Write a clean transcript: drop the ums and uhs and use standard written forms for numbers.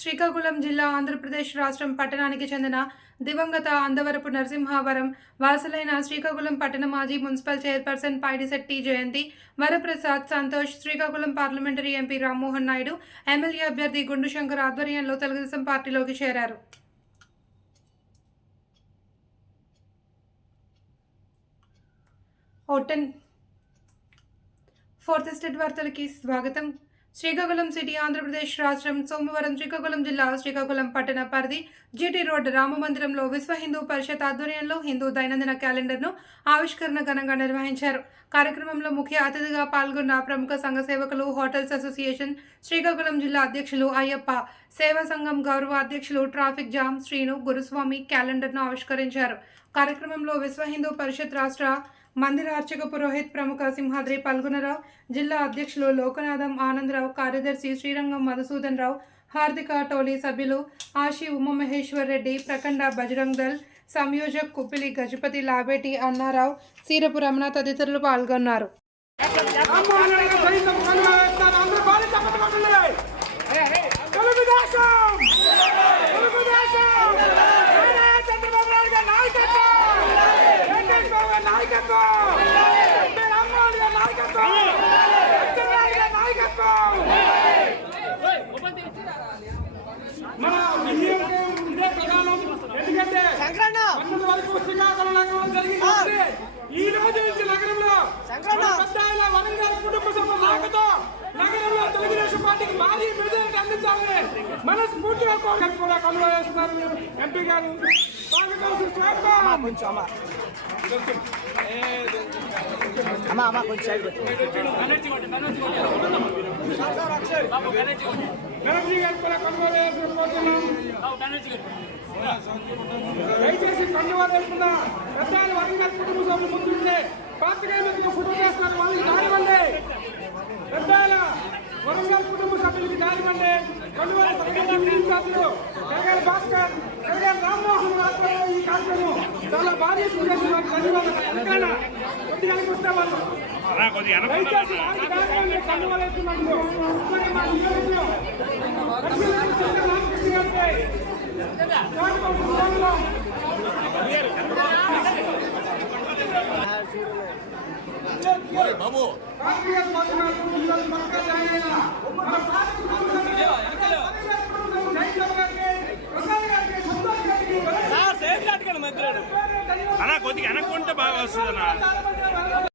శ్రీకాకుళం జిల్లా ఆంధ్రప్రదేశ్ రాష్ట్రం పట్టణానికి చెందిన దివంగత అందవరపు నరసింహావరం వాసులైన శ్రీకాకుళం పట్టణ మాజీ municipal chairperson Paidisetti Jayanthi Varaprasad Santosh, Srikakulam parliamentary MP Rammohan Naidu, MLA అభ్యర్థి గుండు శంకర్ ఆధ్వర్యంలో తెలుగుదేశం పార్టీలోకి చేరారు. ఫోర్త్ స్టేట్ వార్తలకి స్వాగతం. శ్రీకాకుళం సిటీ ఆంధ్రప్రదేశ్ రాష్ట్రం సోమవారం శ్రీకాకుళం జిల్లా శ్రీకాకుళం పట్టణ పరిధి జీటీ రోడ్ రామమందిరంలో విశ్వ హిందూ పరిషత్ ఆధ్వర్యంలో హిందూ దైనందిన క్యాలెండర్ను ఆవిష్కరణ ఘనంగా నిర్వహించారు. కార్యక్రమంలో ముఖ్య అతిథిగా పాల్గొన్న ప్రముఖ సంఘ సేవకులు, హోటల్స్ అసోసియేషన్ శ్రీకాకుళం జిల్లా అధ్యక్షులు అయ్యప్ప, సేవా సంఘం గౌరవ అధ్యక్షులు ట్రాఫిక్ జామ్ శ్రీను గురుస్వామి క్యాలెండర్ను ఆవిష్కరించారు. కార్యక్రమంలో విశ్వ హిందూ పరిషత్ రాష్ట్ర మందిర అర్చక పురోహిత్ ప్రముఖ సింహాద్రి పాల్గొనరావు, జిల్లా అధ్యక్షులు లోకనాథం ఆనందరావు, కార్యదర్శి శ్రీరంగం మధుసూదన్ రావు, హార్దిక టోలీ సభ్యులు ఆశి ఉమామహేశ్వర్ రెడ్డి, ప్రకండ బజరంగ్ దళ్ సంయోజక్ కుప్పిలి గజపతి లాబేటి అన్నారావు, సీరపు రమణ తదితరులు పాల్గొన్నారు. ఈ రోజు నుంచి నగరంలో వరంగల్ కుటుంబ సభ్యులతో నగరంలో తెలుగుదేశం పార్టీకి భారీ మెజారిటీ అందించాలని మనస్ఫూర్తిగా కూడా కన్వే చేస్తున్నారు ఎంపీ గారు. బెనర్జీ గారు కూడా కన్వే చేస్తున్నాం. దయచేసి కండువాలు వేసుకున్న పెద్దాలు వరంగల్ కుటుంబ సభ్యులు ముందుంటే పాత్రికేయులకు ఫోటో చేస్తున్నారు, వాళ్ళకి దారివ్వండి. పెద్దాల వరంగల్ కుటుంబ సభ్యులకి దారివ్వండి. కండువాల ఇన్ఛార్జీలు జగన్ భాస్కర్, జగన్ రామ్మోహన్ రాత్రులు ఈ కార్యక్రమం చాలా భారీ చేస్తున్నారు. కొద్దిగానికి వస్తే వాళ్ళు దయచేసి కండువాలు వేసుకున్నాను. బాబు అన్నా కొద్దిగా అనుకుంటే బాగా వస్తుంది అన్న.